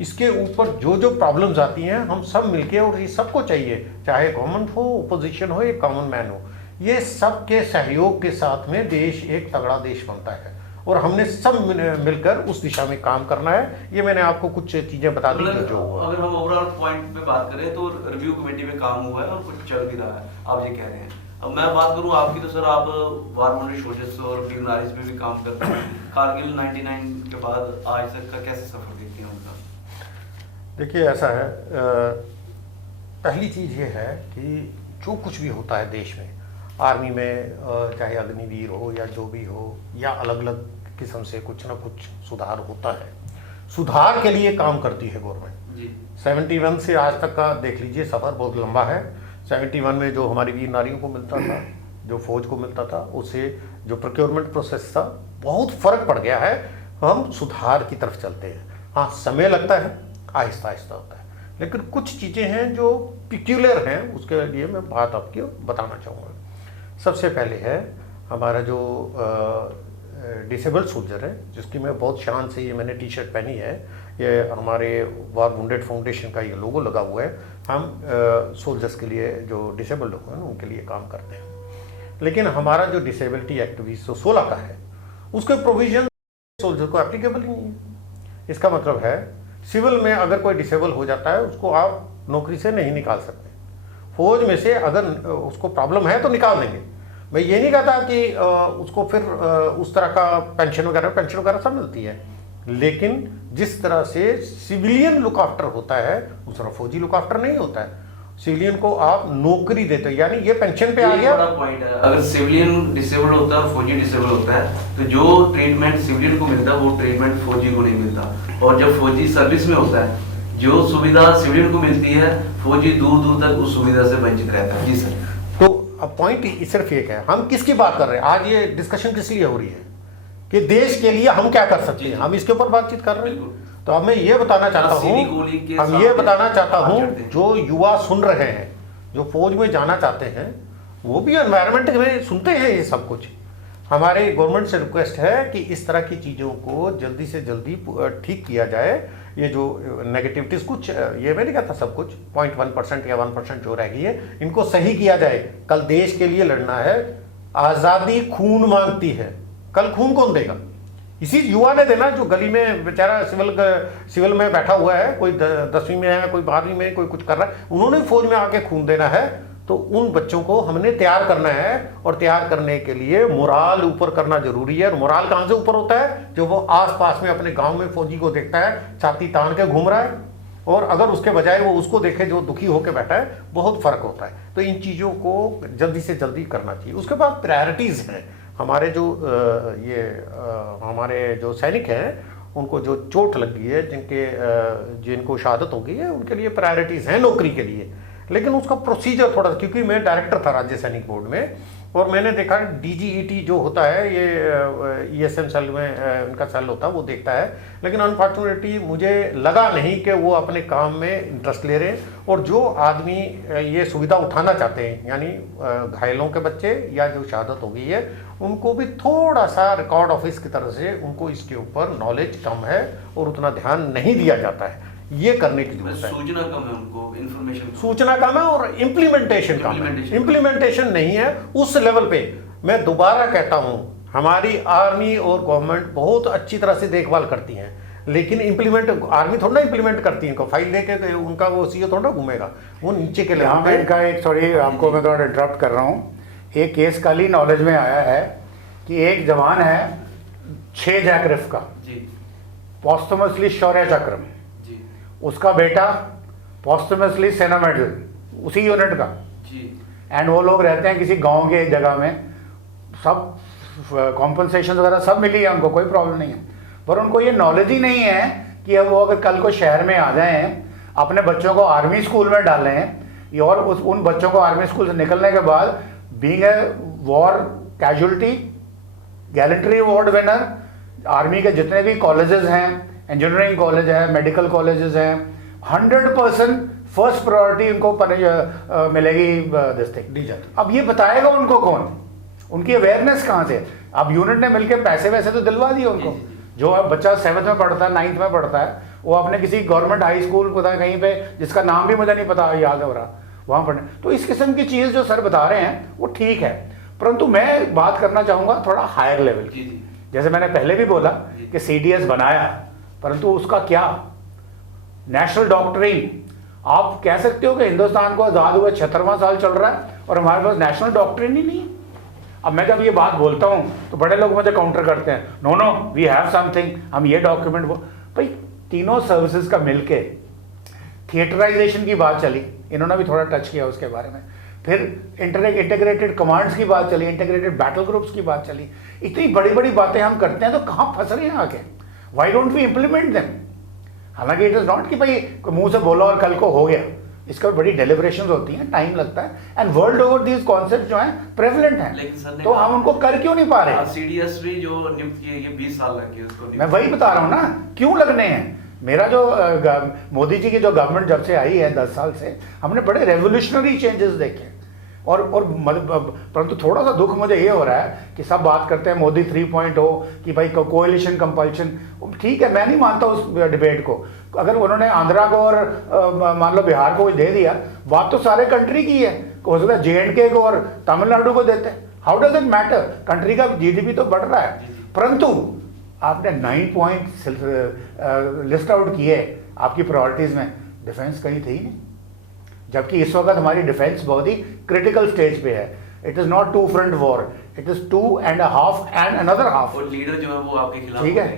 इसके ऊपर जो जो प्रॉब्लम्स आती हैं हम सब मिलके, और ये सबको चाहिए, चाहे गवर्नमेंट हो, ओपोजिशन हो, या कॉमन मैन हो, ये सब के सहयोग के साथ में देश एक तगड़ा देश बनता है, और हमने सब मिलकर उस दिशा में काम करना है। ये मैंने आपको कुछ चीजें बता दी जो हुआ। अगर हम ओवरऑल पॉइंट पे बात करें तो रिव्यू कमेटी में काम हुआ है और कुछ चल भी रहा है, आप ये कह रहे हैं। अब मैं बात करूं आपकी, तो सर आप वार मेमोरियल सोल्जर्स और बीमारीज में भी काम करते हैं। कारगिल 99 के बाद आज तक का कैसे सफर देखते हैं उनका? देखिए ऐसा है, पहली चीज़ ये है कि जो कुछ भी होता है देश में, आर्मी में चाहे अग्निवीर हो या जो भी हो, या अलग अलग किस्म से कुछ ना कुछ सुधार होता है। सुधार के लिए काम करती है गवर्नमेंट। 71 से आज तक का देख लीजिए, सफ़र बहुत लंबा है। 71 में जो हमारी वीर नारियों को मिलता था, जो फौज को मिलता था, उससे जो प्रोक्योरमेंट प्रोसेस था बहुत फ़र्क पड़ गया है। हम सुधार की तरफ चलते हैं। हाँ, समय लगता है, आहिस्ता आहिस्ता होता है, लेकिन कुछ चीज़ें हैं जो पिक्यूलर हैं, उसके लिए मैं बात आपको बताना चाहूँगा। सबसे पहले है हमारा जो डिसेबल सोल्जर है, जिसकी मैं बहुत शान से ये मैंने टी शर्ट पहनी है, ये हमारे वॉर वुंडेड फाउंडेशन का ये लोगो लगा हुआ है। हम सोल्जर्स के लिए, जो डिसेबल लोग हैं उनके लिए काम करते हैं। लेकिन हमारा जो डिसेबिलिटी एक्ट 2016 का है, उसके प्रोविजन सोल्जर को एप्लीकेबल ही नहीं है। इसका मतलब है सिविल में अगर कोई डिसेबल हो जाता है, उसको आप नौकरी से नहीं निकाल सकते। फौज में से अगर उसको प्रॉब्लम है तो निकाल देंगे। मैं ये नहीं कहता कि उसको फिर उस तरह का पेंशन वगैरह सब मिलती है, लेकिन जिस तरह से सिविलियन लुक आफ्टर होता है उस तरह फौजी लुक आफ्टर नहीं होता है। सिविलियन को आप नौकरी देते हो, यानी ये पेंशन पे आ गया। बड़ा पॉइंट है, अगर सिविलियन डिसेबल होता है और फौजी डिसेबल होता है तो जो ट्रीटमेंट सिविलियन को मिलता है वो ट्रीटमेंट फौजी को नहीं मिलता। और जब फौजी सर्विस में होता है, जो सुविधा सिविलियन को मिलती है, फौजी दूर दूर तक उस सुविधा से वंचित रहता है। जी सर। तो अब पॉइंट सिर्फ एक है, हम किसकी बात कर रहे हैं आज? ये डिस्कशन किस लिए हो रही है कि देश के लिए हम क्या कर सकते हैं, हम इसके ऊपर बातचीत कर रहे हैं। तो अब मैं ये बताना चाहता हूँ, जो युवा सुन रहे हैं, जो फौज में जाना चाहते हैं, वो भी एनवायरनमेंट में सुनते हैं ये सब कुछ। हमारे गवर्नमेंट से रिक्वेस्ट है कि इस तरह की चीज़ों को जल्दी से जल्दी ठीक किया जाए। ये जो नेगेटिविटीज़ कुछ, ये मैं नहीं कहता सब कुछ, 0.1% या 1% जो रह गई है, इनको सही किया जाए। कल देश के लिए लड़ना है, आज़ादी खून मांगती है, कल खून कौन देगा? इसी युवा ने देना जो गली में बेचारा सिविल में बैठा हुआ है, कोई 10वीं में है, कोई 12वीं में, कोई कुछ कर रहा है, उन्होंने फौज में आके खून देना है। तो उन बच्चों को हमने तैयार करना है, और तैयार करने के लिए मोराल ऊपर करना जरूरी है। और मोराल कहाँ से ऊपर होता है? जो वो आस पास में अपने गांव में फौजी को देखता है छाती तान के घूम रहा है, और अगर उसके बजाय वो उसको देखे जो दुखी होकर बैठा है, बहुत फर्क होता है। तो इन चीज़ों को जल्दी से जल्दी करना चाहिए। उसके बाद प्रायोरिटीज़ हैं। हमारे जो हमारे जो सैनिक हैं, उनको जो चोट लगी है, जिनको शहादत हो गई है, उनके लिए प्रायोरिटीज़ हैं नौकरी के लिए। लेकिन उसका प्रोसीजर थोड़ा, क्योंकि मैं डायरेक्टर था राज्य सैनिक बोर्ड में, और मैंने देखा DGET जो होता है, ये ESM सेल में इनका सेल होता है, वो देखता है। लेकिन अनफॉर्चुनेटली मुझे लगा नहीं कि वो अपने काम में इंटरेस्ट ले रहे हैं। और जो आदमी ये सुविधा उठाना चाहते हैं, यानी घायलों के बच्चे या जो शहादत हो गई है, उनको भी थोड़ा सा रिकॉर्ड ऑफिस की तरफ से उनको इसके ऊपर नॉलेज कम है और उतना ध्यान नहीं दिया जाता है। ये करने की जरूरत है। सूचना कम है, उनको इन्फॉर्मेशन सूचना कम है और इम्प्लीमेंटेशन कम है। इम्प्लीमेंटेशन नहीं है उस लेवल पे। मैं दोबारा कहता हूँ, हमारी आर्मी और गवर्नमेंट बहुत अच्छी तरह से देखभाल करती हैं, लेकिन इम्प्लीमेंट आर्मी थोड़ा ना इम्प्लीमेंट करती है। इनको फाइल लेके उनका वो CEO थोड़ा घूमेगा, वो नीचे के यहाँ पे इनका एक, सॉरी आपको मैं थोड़ा इंटरप्ट कर रहा हूँ, एक केस कल ही नॉलेज में आया है कि एक जवान है 6 जैकरिफ का, पॉस्टमसली शौर्य चक्र में, उसका बेटा पॉस्टमसली सेना मेडल उसी यूनिट का, एंड वो लोग रहते हैं किसी गांव के जगह में, सब कॉम्पनसेशन वगैरह सब मिली है उनको, कोई प्रॉब्लम नहीं है। पर उनको ये नॉलेज ही नहीं है कि अब वो अगर कल को शहर में आ जाएं, अपने बच्चों को आर्मी स्कूल में डालें, और उन बच्चों को आर्मी स्कूल से निकलने के बाद being a war casualty, gallantry award winner, army के जितने भी कॉलेजेस हैं, इंजीनियरिंग कॉलेज है, मेडिकल कॉलेजेस हैं, 100% फर्स्ट प्रायोरिटी उनको मिलेगी दी जाती। अब ये बताएगा उनको कौन? उनकी अवेयरनेस कहाँ से? अब यूनिट ने मिलकर पैसे वैसे तो दिलवा दिए उनको। जो अब बच्चा 7th में पढ़ता है, 9th में पढ़ता है, वो अपने किसी गवर्नमेंट हाई स्कूल पता कहीं पे, जिसका नाम भी मुझे नहीं पता याद हो रहा, वहाँ पढ़ने। तो इस किस्म की चीज़ जो सर बता रहे हैं वो ठीक है, परंतु मैं बात करना चाहूँगा थोड़ा हायर लेवल की। जैसे मैंने पहले भी बोला कि CDS बनाया, परंतु उसका क्या? नेशनल डॉक्ट्रिन, आप कह सकते हो कि हिंदुस्तान को आज़ाद हुआ 76वां साल चल रहा है और हमारे पास नेशनल डॉक्ट्रिन ही नहीं है। अब मैं जब ये बात बोलता हूँ तो बड़े लोग मुझे काउंटर करते हैं, नो वी हैव समथिंग, हम ये डॉक्यूमेंट भाई तीनों सर्विसेज का मिलके थिएटराइजेशन की बात चली, इन्होंने भी थोड़ा टच किया उसके बारे में, फिर इंटीग्रेटेड कमांड्स की बात चली, इंटीग्रेटेड बैटल ग्रुप्स की बात चली। इतनी बड़ी बड़ी बातें हम करते हैं तो कहाँ फंस रहे हैं आके? Why don't we implement them? हालांकि इट इज़ नॉट कि भाई मुंह से बोला और कल को हो गया, इसका बड़ी डेलिब्रेशंस होती हैं, टाइम लगता है, and world over these concept जो हैं प्रेवलेंट हैं, तो हम उनको कर क्यों नहीं पा रहे? CDS भी जो नियुक्त किए गए 20 साल लगे उसको। मैं वही बता रहा हूँ ना, क्यों लगने हैं। मेरा जो मोदी जी की जो गवर्नमेंट जब से आई है 10 साल से, हमने बड़े रेवोल्यूशनरी चेंजेस देखे। और परंतु थोड़ा सा दुख मुझे ये हो रहा है कि सब बात करते हैं मोदी 3.0 कि भाई कोएलिशन कंपल्शन, ठीक है, मैं नहीं मानता उस डिबेट को। अगर उन्होंने आंध्रा को और मान लो बिहार को दे दिया, बात तो सारे कंट्री की है, हो सकता है JNK को और तमिलनाडु को देते हैं, how does it matter, country का GDP तो बढ़ रहा है। परंतु आपने 9 पॉइंट लिस्ट आउट किए आपकी प्रायोरिटीज में, डिफेंस कहीं थी नहीं, जबकि इस वक्त हमारी डिफेंस बहुत ही क्रिटिकल स्टेज पे है। It is not 2 front war, it is 2.5 and another half. और लीडर जो है वो आपके खिलाफ ठीक है,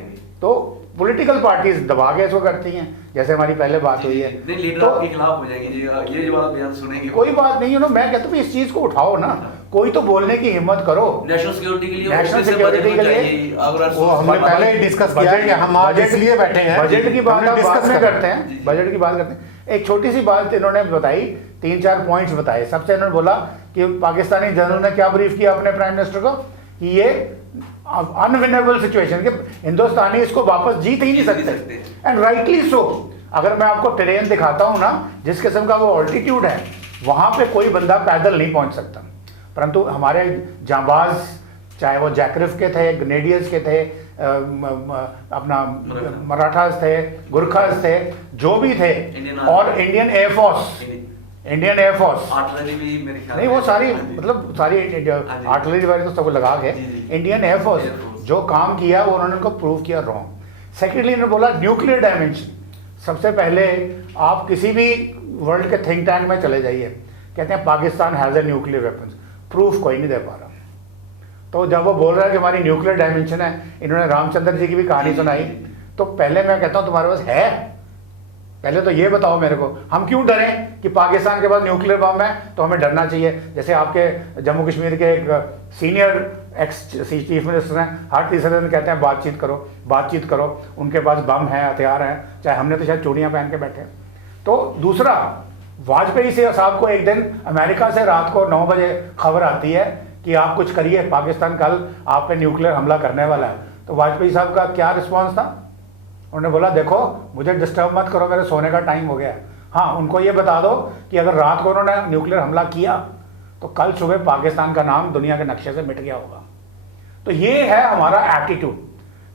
तो पॉलिटिकल पार्टीज दबा के इसको करती हैं, जैसे हमारी पहले बात हुई है। नहीं, लीडर तो आपके खिलाफ हो जाएंगे, ये जो वाला बयान सुनेंगे कोई बात नहीं, मैं कहता हूँ इस चीज को उठाओ ना, कोई तो बोलने की हिम्मत करो। नेशनल सिक्योरिटी के लिए, नेशनल सिक्योरिटी के लिए वो हमने पहले ही डिस्कस किया है कि हम आज इसलिए बैठे हैं, बजट की बात हमने बाद discuss में करा। करते हैं, बजट की बात करते हैं। एक छोटी सी बात इन्होंने बताई, 3-4 पॉइंट्स बताए। सबसे इन्होंने बोला कि पाकिस्तानी जनरल ने क्या ब्रीफ किया अपने प्राइम मिनिस्टर को कि ये अनविनेबल सिचुएशन के हिंदुस्तानी इसको वापस जीत ही नहीं सकते, एंड राइटली सो। अगर मैं आपको टेरेन दिखाता हूं ना, जिस किस्म का वो ऑल्टीट्यूड है, वहां पे कोई बंदा पैदल नहीं पहुंच सकता। परंतु हमारे जांबाज, चाहे वो जैकरिफ के थे, ग्रेनेडियर्स के थे, अपना मराठास थे, गुरखास थे, जो भी थे, और इंडियन एयरफोर्स आर्टिलरी भी मेरे ख्याल नहीं, वो सारी मतलब सारी आर्टिलरी वाले तो सब लगा के इंडियन एयरफोर्स जो काम किया वो उन्होंने उनको प्रूव किया रॉन्ग। सेकेंडली इन्होंने बोला न्यूक्लियर डायमेंशन। सबसे पहले आप किसी भी वर्ल्ड के थिंक टैंक में चले जाइए, कहते हैं Pakistan has a nuclear weapons, proof कोई नहीं दे पा रहा। तो जब वो बोल रहा है कि हमारी न्यूक्लियर डायमेंशन है, इन्होंने रामचंद्र जी की भी कहानी सुनाई, तो पहले मैं कहता हूँ तुम्हारे पास है, पहले तो ये बताओ मेरे को, हम क्यों डरें कि पाकिस्तान के पास न्यूक्लियर बम है तो हमें डरना चाहिए। जैसे आपके जम्मू कश्मीर के एक सीनियर एक्स चीफ मिनिस्टर हैं, हर तीसरे दिन कहते हैं बातचीत करो, उनके पास बम है, हथियार हैं, चाहे हमने तो शायद चूड़ियाँ पहन के बैठे। तो दूसरा, वाजपेयी से साहब को एक दिन अमेरिका से रात को 9 बजे खबर आती है कि आप कुछ करिए, पाकिस्तान कल आप पे न्यूक्लियर हमला करने वाला है। तो वाजपेयी साहब का क्या रिस्पॉन्स था? उन्होंने बोला देखो मुझे डिस्टर्ब मत करो, मेरे सोने का टाइम हो गया। हाँ, उनको ये बता दो कि अगर रात को उन्होंने न्यूक्लियर हमला किया तो कल सुबह पाकिस्तान का नाम दुनिया के नक्शे से मिट गया होगा। तो ये है हमारा एटीट्यूड,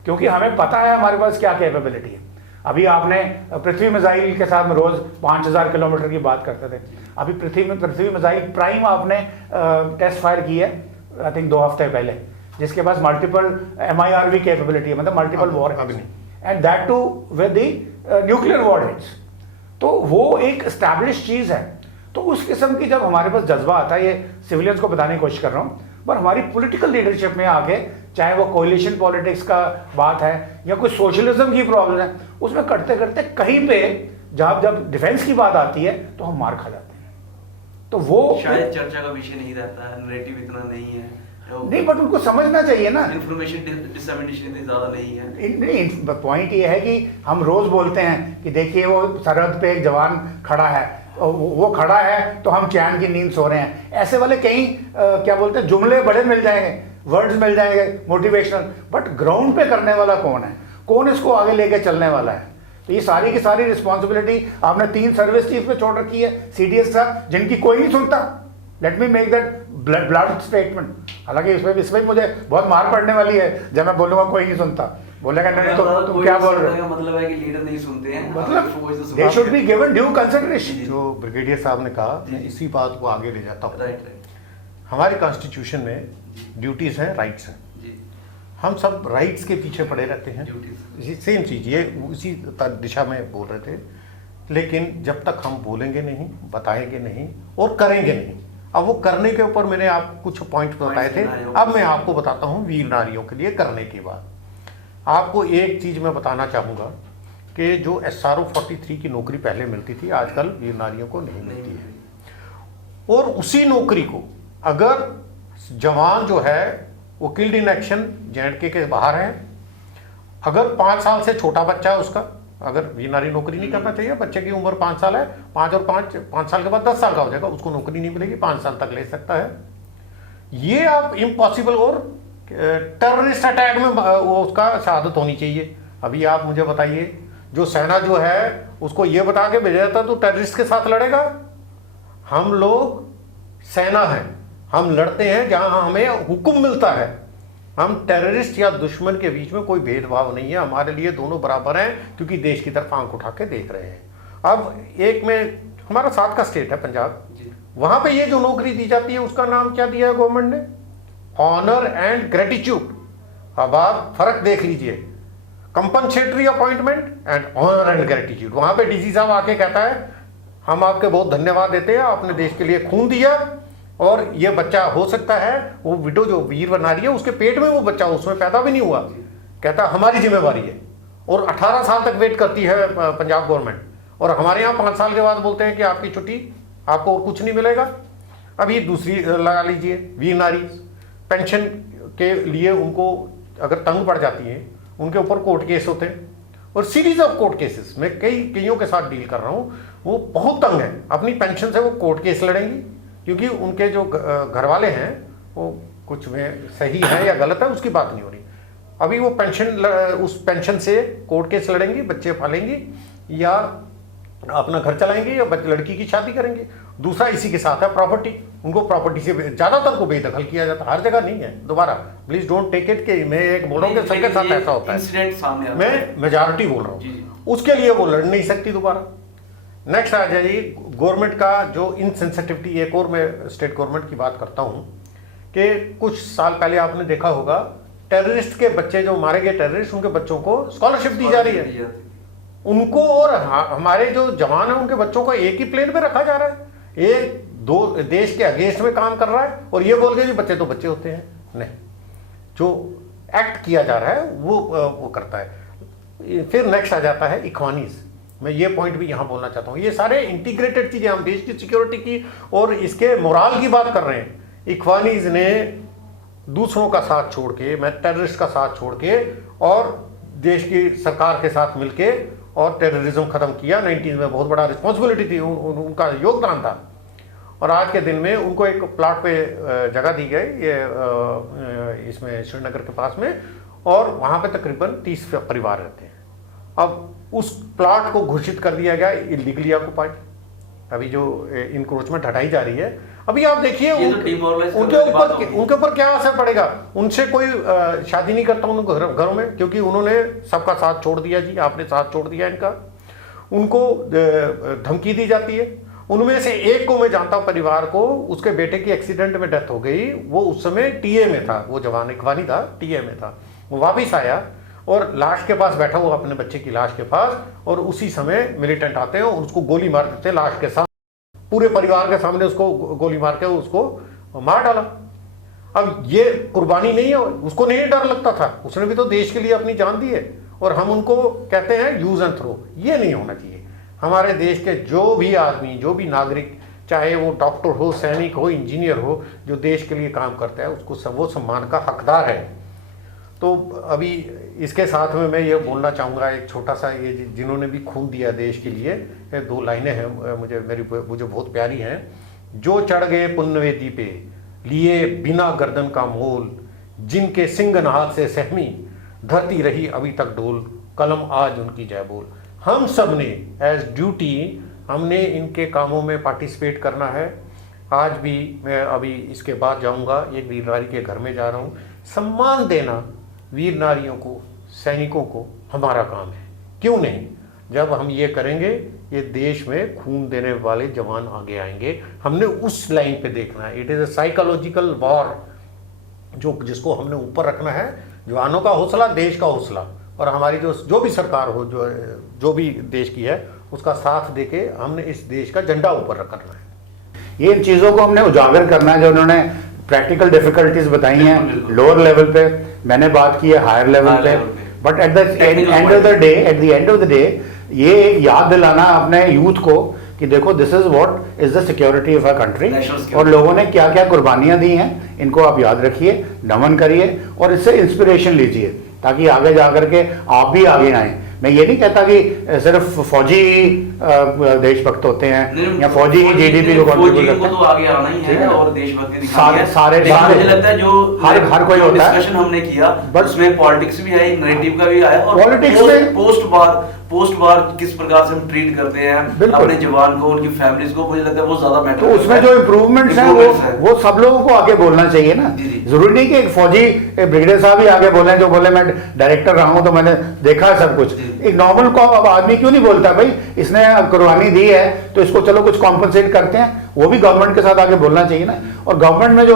क्योंकि हमें पता है हमारे पास क्या कैपेबिलिटी है। अभी आपने पृथ्वी मिसाइल के साथ में रोज 5000 किलोमीटर की बात करते थे, अभी पृथ्वी मिसाइल प्राइम आपने टेस्ट फायर की है आई थिंक 2 हफ्ते पहले, जिसके पास मल्टीपल MIRV कैपेबिलिटी है, मतलब multiple warheads, and that too with the nuclear warheads. तो वो एक एस्टैब्लिश चीज है। तो उस किस्म की जब हमारे पास जज्बा आता है, ये सिविलियंस को बताने की कोशिश कर रहा हूँ, पर हमारी पॉलिटिकल लीडरशिप में आके, चाहे वो कोलिशन पॉलिटिक्स का बात है या कोई सोशलिज्म की प्रॉब्लम है, उसमें करते करते कहीं पे जब डिफेंस की बात आती है तो हम मार खा जाते हैं। तो वो शायद चर्चा का विषय नहीं रहता है, नैरेटिव इतना नहीं है, नहीं, बट उनको समझना चाहिए ना, इंफॉर्मेशन डिसमिनेशन इतनी ज्यादा नहीं है। नहीं, पॉइंट ये है कि हम रोज बोलते हैं कि देखिए वो सरहद पे एक जवान खड़ा है, वो खड़ा है तो हम चैन की नींद सो रहे हैं। ऐसे वाले कई क्या बोलते हैं जुमले बड़े मिल जाएंगे, वर्ड्स मिल जाएंगे मोटिवेशनल, बट ग्राउंड पे करने वाला कौन है, कौन इसको आगे लेके चलने वाला है? तो ये सारी की सारी रिस्पॉन्सिबिलिटी आपने 3 सर्विस चीफ पे छोड़ रखी है, CDS का, जिनकी कोई नहीं सुनता। Let me make that blood statement. हालांकि इसमें मुझे बहुत मार पड़ने वाली है जब मैं बोलूंगा कोई नहीं सुनता, बोलेगा नहीं तो तुम क्या बोल रहे हो। मतलब है कि लीडर नहीं सुनते हैं, मतलब they should be given due consideration. जो ब्रिगेडियर साहब ने कहा, मैं इसी बात को आगे ले जाता हूँ। हमारे कॉन्स्टिट्यूशन में ड्यूटीज हैं, राइट्स हैं। हम सब राइट्स के पीछे पड़े रहते हैं, सेम चीज़, ये उसी दिशा में बोल रहे थे। लेकिन जब तक हम बोलेंगे नहीं, बताएंगे नहीं और करेंगे नहीं, अब वो करने के ऊपर मैंने आप कुछ पॉइंट बताए थे, अब मैं आपको बताता हूँ वीर नारियों के लिए करने के बाद। आपको एक चीज़ मैं बताना चाहूँगा कि जो SRO 43 की नौकरी पहले मिलती थी, आजकल वीर नारियों को नहीं मिलती है। और उसी नौकरी को अगर जवान जो है वो किल्ड इन एक्शन JNK के बाहर है, अगर 5 साल से छोटा बच्चा है उसका, अगर वीर नारी नौकरी नहीं करना चाहिए, बच्चे की उम्र 5 साल है, 5 और 5 साल के बाद 10 साल का हो जाएगा, उसको नौकरी नहीं मिलेगी, 5 साल तक ले सकता है। ये आप इम्पॉसिबल, और टेररिस्ट अटैक में वो उसका शहादत होनी चाहिए। अभी आप मुझे बताइए, जो सेना जो है उसको ये बता के भेजा जाता तो टेररिस्ट के साथ लड़ेगा। हम लोग सेना है, हम लड़ते हैं जहां हमें हुक्म मिलता है। हम टेररिस्ट या दुश्मन के बीच में कोई भेदभाव नहीं है, हमारे लिए दोनों बराबर हैं, क्योंकि देश की तरफ आंख उठा के देख रहे हैं। अब एक में हमारा 7 का स्टेट है पंजाब, वहां पे ये जो नौकरी दी जाती है उसका नाम क्या दिया है गवर्नमेंट ने? Honour and gratitude. अब आप फर्क देख लीजिए, compensatory appointment and honour and gratitude. वहां पे डीसी साहब आके कहता है हम आपके बहुत धन्यवाद देते हैं, आपने देश के लिए खून दिया, और ये बच्चा हो सकता है वो विडो जो वीर नारी है उसके पेट में वो बच्चा उसमें पैदा भी नहीं हुआ, कहता हमारी जिम्मेवारी है। और 18 साल तक वेट करती है पंजाब गवर्नमेंट, और हमारे यहाँ 5 साल के बाद बोलते हैं कि आपकी छुट्टी, आपको और कुछ नहीं मिलेगा। अभी दूसरी लगा लीजिए, वीर नारी पेंशन के लिए उनको अगर तंग पड़ जाती हैं, उनके ऊपर कोर्ट केस होते हैं, और सीरीज ऑफ कोर्ट केसेस, मैं कईयों के साथ डील कर रहा हूँ, वो बहुत तंग है, अपनी पेंशन से वो कोर्ट केस लड़ेंगी, क्योंकि उनके जो घर वाले हैं वो कुछ में सही है या गलत है उसकी बात नहीं हो रही। अभी वो उस पेंशन से कोर्ट केस लड़ेंगी, बच्चे पालेंगी या अपना घर चलाएंगे या लड़की की शादी करेंगे। दूसरा इसी के साथ है प्रॉपर्टी, उनको प्रॉपर्टी से ज़्यादातर को बेदखल किया जाता है, हर जगह नहीं है। दोबारा प्लीज डोंट टेक इट कि मैं एक बोल रहा हूँ कि सबके साथ ऐसा होता है, मैं मेजॉरिटी बोल रहा हूँ, उसके लिए वो लड़ नहीं सकती दोबारा। नेक्स्ट आ जाइए गवर्नमेंट का जो इनसेंसिटिविटी, एक और मैं स्टेट गवर्नमेंट की बात करता हूँ कि कुछ साल पहले आपने देखा होगा टेररिस्ट के बच्चे जो मारे गए टेररिस्ट, उनके बच्चों को स्कॉलरशिप दी जा रही है, उनको और हमारे जो जवान है उनके बच्चों को एक ही प्लेन पे रखा जा रहा है, एक दो देश के अगेंस्ट में काम कर रहा है, और ये बोल के जी बच्चे तो बच्चे होते हैं। नहीं, जो एक्ट किया जा रहा है वो करता है। फिर नेक्स्ट आ जाता है इख्वानीज, मैं ये पॉइंट भी यहाँ बोलना चाहता हूँ, ये सारे इंटीग्रेटेड चीजें, हम देश की सिक्योरिटी की और इसके मोराल की बात कर रहे हैं। इख्वानीज ने दूसरों का साथ छोड़ के, मैं टेररिस्ट का साथ छोड़ के और देश की सरकार के साथ मिलके और टेररिज्म खत्म किया। 90s में बहुत बड़ा रिस्पॉन्सिबिलिटी थी, उनका योगदान था, और आज के दिन में उनको एक प्लाट पे जगह दी गई, ये इसमें श्रीनगर के पास में, और वहाँ पे तकरीबन 30 परिवार रहते हैं। अब उस प्लाट को घोषित कर दिया गया इलीगली ऑक्युपाइड, अभी जो इंक्रोचमेंट हटाई जा रही है। अभी आप देखिए उनके ऊपर क्या असर पड़ेगा। उनसे कोई शादी नहीं करता उन घरों में, क्योंकि उन्होंने सबका साथ छोड़ दिया जी, आपने साथ छोड़ दिया इनका। उनको धमकी दी जाती है। उनमें से एक को मैं जानता हूँ परिवार को, उसके बेटे की एक्सीडेंट में डेथ हो गई, वो उस समय टीए में था, वो जवान इख्वानी था, टीए में था। वो वापिस आया और लाश के पास बैठा हुआ, अपने बच्चे की लाश के पास, और उसी समय मिलिटेंट आते हैं और उसको गोली मार देते हैं लाश के साथ, पूरे परिवार के सामने उसको गोली मार के उसको मार डाला। अब ये कुर्बानी नहीं है, उसको नहीं डर लगता था, उसने भी तो देश के लिए अपनी जान दी है, और हम उनको कहते हैं यूज एंड थ्रो। ये नहीं होना चाहिए। हमारे देश के जो भी आदमी, जो भी नागरिक, चाहे वो डॉक्टर हो, सैनिक हो, इंजीनियर हो, जो देश के लिए काम करता है, उसको वो सम्मान का हकदार है। तो अभी इसके साथ में मैं ये बोलना चाहूँगा, एक छोटा सा, ये जिन्होंने भी खून दिया देश के लिए, 2 लाइनें हैं मुझे बहुत प्यारी हैं। जो चढ़ गए पुण्यवेदी पे, लिए बिना गर्दन का मोल, जिनके सिंगनाद से सहमी, धरती रही अभी तक डोल, कलम आज उनकी जय बोल। हम सब ने एज ड्यूटी, हमने इनके कामों में पार्टिसिपेट करना है। आज भी मैं अभी इसके बाद जाऊंगा, एक वीर नारी के घर में जा रहा हूँ। सम्मान देना वीर नारियों को, सैनिकों को हमारा काम है। क्यों नहीं? जब हम ये करेंगे, ये देश में खून देने वाले जवान आगे आएंगे। हमने उस लाइन पे देखना है। It is a psychological war, जिसको हमने ऊपर रखना है। जवानों का हौसला, देश का हौसला, और हमारी जो भी सरकार हो, जो भी देश की है, उसका साथ देके हमने इस देश का झंडा ऊपर रखना है। ये चीज़ों को हमने उजागर करना है। जो उन्होंने प्रैक्टिकल डिफिकल्टीज बताई हैं लोअर लेवल पे, मैंने बात की है हायर लेवल पे, but at the end of the day ये एक याद दिलाना अपने यूथ को कि देखो this is what is the security of a country, और लोगों ने क्या क्या कुर्बानियां दी हैं, इनको आप याद रखिए, नमन करिए, और इससे इंस्पिरेशन लीजिए, ताकि आगे जाकर के आप भी आगे आएं। मैं ये नहीं कहता कि सिर्फ फौजी देशभक्त होते हैं या फौजी ही जीडीपी को कंट्रीब्यूट करते हैं, तो आगे आना ही है और देशभक्ति दिखानी है। सारे मुझे लगता है जो हर कोई होता है। डिस्कशन हमने किया, बट उसमें पॉलिटिक्स भी है, एक नैरेटिव का भी आया, और पॉलिटिक्स में पोस्ट वार पोस्ट वार किस प्रकार से हम ट्रीट करते हैं बिल्कुल। अपने जवान को, उनकी फैमिलीज को, मुझे लगता है वो ज्यादा मैटर तो उसमें जो इम्प्रूवमेंट्स हैं वो सब लोगों को आगे बोलना चाहिए ना। जी, जी। जरूरी नहीं कि एक फौजी ब्रिगेडियर साहब ही आगे बोले जो बोले मैं डायरेक्टर रहा हूं तो मैंने देखा है सब कुछ। जी। एक नॉर्मल को अब आदमी क्यों नहीं बोलता भाई इसने अब कुर्बानी दी है तो इसको चलो कुछ कॉम्पनसेट करते हैं, वो भी गवर्नमेंट के साथ आगे बोलना चाहिए ना। और गवर्नमेंट में जो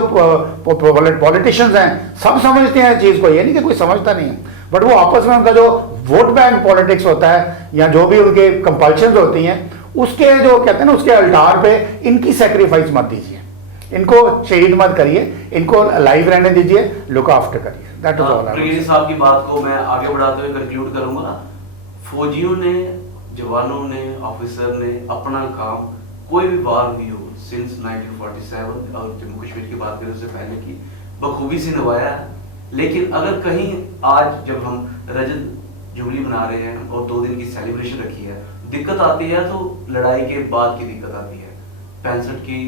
पॉलिटिशियंस हैं सब समझते हैं चीज को, ये नहीं कि कोई समझता नहीं है, बट वो आपस में उनका जो वोट बैंक पॉलिटिक्स होता है या जो भी उनके कंपल्शंस होती हैं उसके जो कहते हैं ना उसके अल्टार पे इनकी सेक्रीफाइस मत दीजिए, इनको शहीद मत करिए, इनको लाइव रहने दीजिए, लुक आफ्टर करिए। That is all. ब्रिगेडियर साहब की बात को मैं आगे बढ़ाते हुए कंक्लूड करूंगा। फौजियों ने, जवानों ने, ऑफिसर ने अपना काम कोई भी वार हुई हो सिंस 1947 और जम्मू कश्मीर की बात करें उससे पहले की बखूबी से निभाया है। लेकिन अगर कहीं आज जब हम रजत जुबली मना रहे हैं और 2 दिन की सेलिब्रेशन रखी है, दिक्कत आती है तो लड़ाई के बाद की दिक्कत आती है। 65 की,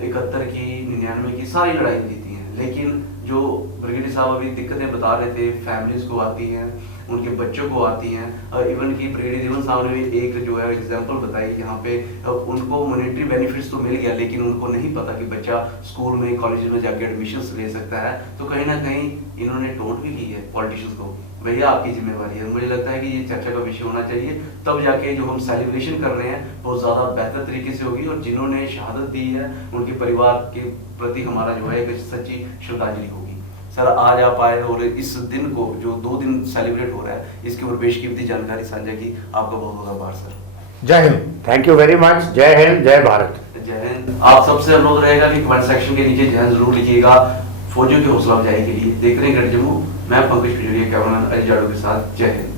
71 की, 99 की सारी लड़ाई जीती हैं, लेकिन जो ब्रिगेडियर साहब अभी दिक्कतें बता रहे थे फैमिलीज को आती हैं, उनके बच्चों को आती हैं। और इवन की ब्रिगेडियर जीवन साहब ने भी एक जो है एग्जांपल बताई, यहाँ पे उनको मॉनेटरी बेनिफिट्स तो मिल गया लेकिन उनको नहीं पता कि बच्चा स्कूल में, कॉलेज में जाके एडमिशन ले सकता है। तो कहीं ना कहीं इन्होंने टोंट भी की है पॉलिटिशियंस को, भैया आपकी जिम्मेवारी है। मुझे लगता है कि ये चर्चा का विषय होना चाहिए, तब जाके जो हम सेलिब्रेशन कर रहे हैं बहुत ज्यादा बेहतर तरीके से होगी और जिन्होंने शहादत दी है उनके परिवार के प्रति हमारा जो है एक सच्ची श्रद्धांजलि होगी। सर आज आप आए और इस दिन को जो 2 दिन सेलिब्रेट हो रहा है इसके ऊपर बेशकीमती जानकारी साझा की, आपका बहुत बहुत आभार सर। जय Hind, thank you very much. जय हिंद, जय भारत। जय हिंद। आप सबसे अनुरोध रहेगा कि कमेंट सेक्शन के नीचे जय हिंद जरूर लिखिएगा फौजियों की हौसला अफजाई के लिए। देख रहे हैं गढ़ जम्मू, मैं पंकज खजूरिया, कैमरामैन अजय जाड़ू के साथ। जय हिंद।